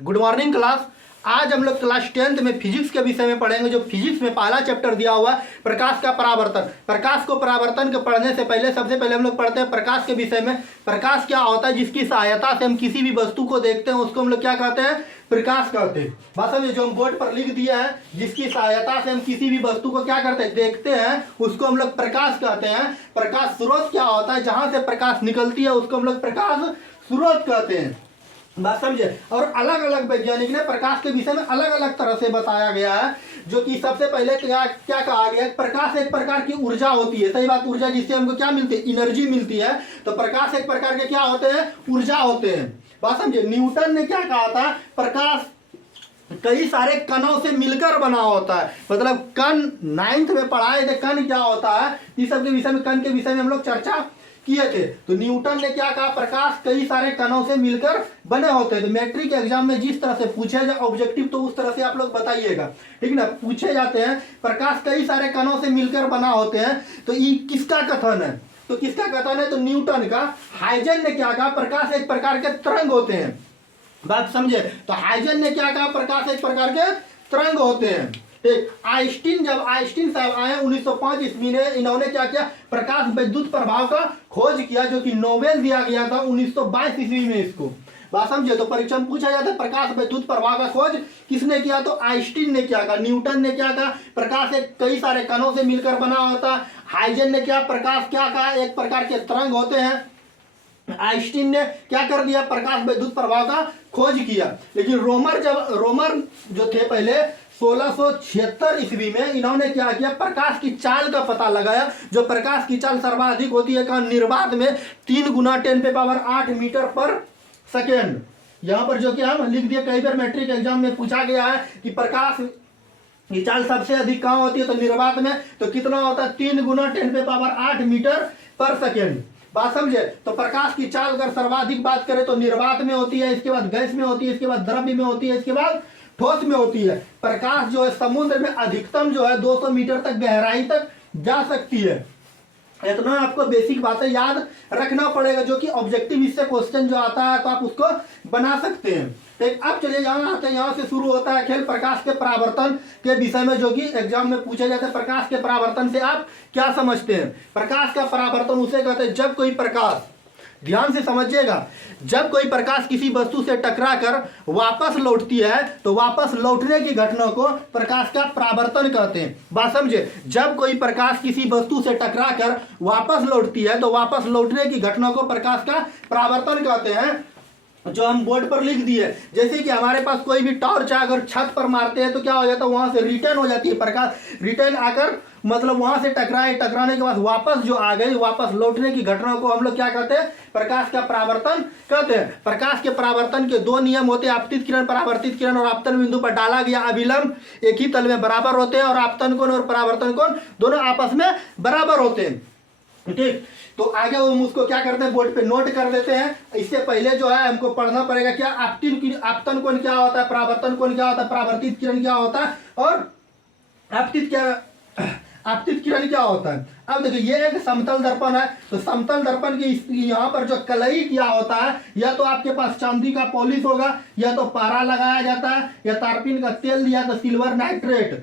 Good morning class. आज हम लोग क्लास 10th में फिजिक्स के विषय में पढ़ेंगे। जो फिजिक्स में पहला चैप्टर दिया हुआ है प्रकाश का परावर्तन। प्रकाश को परावर्तन के पढ़ने से पहले सबसे पहले हम लोग पढ़ते हैं प्रकाश के विषय में। प्रकाश क्या होता है? जिसकी सहायता से हम किसी भी वस्तु को देखते हैं उसको हम लोग क्या कहते हैं? प्रकाश कहते हैं। बात समझे? जो हम बोर्ड पर लिख दिया है, जिसकी सहायता से हम किसी भी वस्तु को क्या करते हैं? देखते हैं, उसको हम लोग प्रकाश कहते हैं। प्रकाश स्रोत क्या होता है? जहां से प्रकाश निकलती है उसको हम लोग प्रकाश स्रोत कहते हैं। बात समझे? और अलग अलग वैज्ञानिक ने प्रकाश के विषय में अलग अलग तरह से बताया गया है। जो कि सबसे पहले क्या क्या कहा गया है? प्रकाश एक प्रकार की ऊर्जा होती है। सही बात, ऊर्जा जिससे हमको क्या मिलती है? एनर्जी मिलती है। तो प्रकाश एक प्रकार के क्या होते हैं? ऊर्जा होते हैं। बात समझे? न्यूटन ने क्या कहा था? प्रकाश कई सारे कणों से मिलकर बना होता है। मतलब कण 9th में पढ़ाए थे, कण क्या होता है इस सब के विषय में, कण के विषय में हम लोग चर्चा किए थे। तो न्यूटन ने क्या कहा? प्रकाश कई सारे कणों से मिलकर बने होते हैं। तो मैट्रिक एग्जाम में जिस तरह से पूछे जाए ऑब्जेक्टिव, तो उस तरह से आप लोग बताइएगा, ठीक ना। पूछे जाते हैं प्रकाश कई सारे कणों से मिलकर बना होते हैं, तो ये किसका कथन है? तो किसका कथन है? तो न्यूटन का। हाइजन ने क्या कहा? प्रकाश एक प्रकार के तरंग होते हैं। बात समझे? तो हाइजन ने क्या कहा? प्रकाश एक प्रकार के तरंग होते हैं। ठीक। जब आइंस्टीन साहब आए 1905 ईस्वी में, इन्होंने क्या किया? प्रकाश विद्युत प्रभाव का खोज किया, जो कि नोबेल दिया गया था 1922 ईस्वी में इसको। बात समझे? तो परीक्षा में पूछा जाता है प्रकाश विद्युत प्रभाव का खोज किसने किया? तो आइंस्टीन ने क्या कहा? न्यूटन ने क्या कहा? प्रकाश एक कई सारे कणों से मिलकर बना होता है। हाइजन ने क्या? प्रकाश क्या कहा? एक प्रकार के तरंग होते हैं। आइंस्टीन ने क्या कर दिया? प्रकाश विद्युत प्रभाव का खोज किया। लेकिन रोमर जो थे पहले 1676 ईस्वी में, इन्होंने क्या किया? प्रकाश की चाल का पता लगाया। जो प्रकाश की चाल सर्वाधिक होती है कहाँ? निर्वात में 3 गुना 10⁸ मीटर पर सेकेंड। यहां पर जो कि हम लिख दिए, कई बार मैट्रिक एग्जाम में पूछा गया है कि प्रकाश की चाल सबसे अधिक कहाँ होती है? तो निर्वात में। तो कितना होता है? 3 गुना 10⁸ मीटर पर सेकेंड। बात समझे? तो प्रकाश की चाल अगर सर्वाधिक बात करें तो निर्वात में होती है, इसके बाद गैस में होती है, इसके बाद द्रव्य में होती है, इसके बाद ठोस में होती है। प्रकाश जो है समुद्र में अधिकतम जो है 200 मीटर तक गहराई तक जा सकती है। इतना आपको बेसिक बातें याद रखना पड़ेगा, जो कि ऑब्जेक्टिव इससे क्वेश्चन जो आता है तो आप उसको बना सकते हैं। ठीक। अब चलिए यहाँ आते हैं, यहाँ से शुरू होता है खेल प्रकाश के परावर्तन के विषय में, जो कि एग्जाम में पूछे जाते हैं। प्रकाश के परावर्तन से आप क्या समझते हैं? प्रकाश का परावर्तन उसे कहते हैं जब कोई प्रकाश, ध्यान से समझिएगा, जब कोई प्रकाश किसी वस्तु से टकराकर वापस लौटती है तो वापस लौटने की घटना को प्रकाश का परावर्तन कहते हैं। बात समझे? जब कोई प्रकाश किसी वस्तु से टकराकर वापस लौटती है तो वापस लौटने की घटना को प्रकाश का परावर्तन कहते हैं। जो हम बोर्ड पर लिख दिए, जैसे कि हमारे पास कोई भी टॉर्च है, अगर छत पर मारते हैं तो क्या हो जाता है? वहां से रिटर्न हो जाती है प्रकाश। रिटर्न आकर मतलब वहां से टकराने के बाद वापस जो आ गई, वापस लौटने की घटना को हम लोग क्या कहते हैं? प्रकाश का परावर्तन कहते हैं। प्रकाश के परावर्तन के 2 नियम होते हैं, आपतित किरण, परावर्तित किरण। और आपतन बिंदु पर डाला गया अभिलंब एक ही तल में बराबर होते हैं, और आपतन कोण और परावर्तन कोण दोनों आपस में बराबर होते हैं। ठीक। तो आगे हम उसको क्या करते हैं? बोर्ड पे नोट कर देते हैं। इससे पहले जो है हमको पढ़ना पड़ेगा क्या? आपतन कोण क्या होता है, परावर्तन कोण क्या होता है, परावर्तित किरण क्या होता है, और आपतित किरण क्या होता है। अब देखिए, ये एक समतल दर्पण है। तो समतल दर्पण के यहाँ पर जो कलई क्या होता है, या तो आपके पास चांदी का पॉलिश होगा, या तो पारा लगाया जाता है, या तारपीन का तेल दिया, तो सिल्वर नाइट्रेट।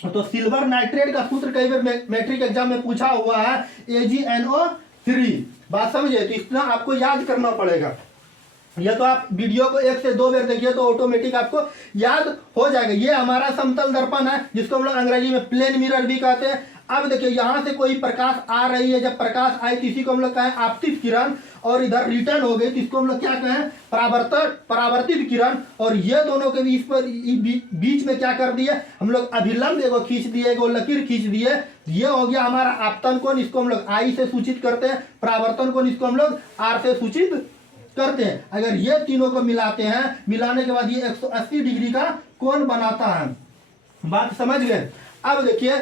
तो सिल्वर नाइट्रेट का सूत्र कई बार मैट्रिक एग्जाम में पूछा हुआ है, AgNO3। बात समझे? तो इतना आपको याद करना पड़ेगा। या तो आप वीडियो को 1 से 2 बार देखिए तो ऑटोमेटिक आपको याद हो जाएगा। ये हमारा समतल दर्पण है, जिसको हम लोग अंग्रेजी में प्लेन मिरर भी कहते हैं। अब देखिए, यहाँ से कोई प्रकाश आ रही है, जब प्रकाश आई तो इसी को हम लोग कहें आपतित किरण, और इधर रिटर्न हो गई तो इसको हम लोग क्या कहें? परावर्तित किरण। और ये दोनों के बीच में क्या कर दिए हम लोग? अभिलंब एगो खींच दिए, एगो लकीर खींच दिए। ये हो गया हमारा आपतन कोण, इसको हम लोग I से सूचित करते हैं। परावर्तन कोण इसको हम लोग R से सूचित करते हैं। अगर ये तीनों को मिलाते हैं, मिलाने के बाद ये 180 डिग्री का कोण बनाता है। बात समझ गए? अब देखिए,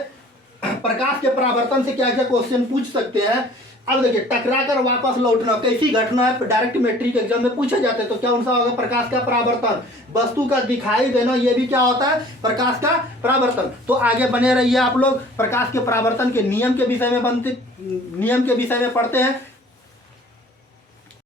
प्रकाश के परावर्तन से क्या क्या क्वेश्चन पूछ सकते हैं। अब देखिए, टकराकर वापस लौटना कैसी घटना है? डायरेक्ट मैट्रिक एग्जाम में पूछे जाते हैं। तो क्या उनसा होगा? प्रकाश का परावर्तन। वस्तु का दिखाई देना, ये भी क्या होता है? प्रकाश का परावर्तन। तो आगे बने रहिए आप लोग। प्रकाश के परावर्तन के नियम के विषय में पढ़ते हैं।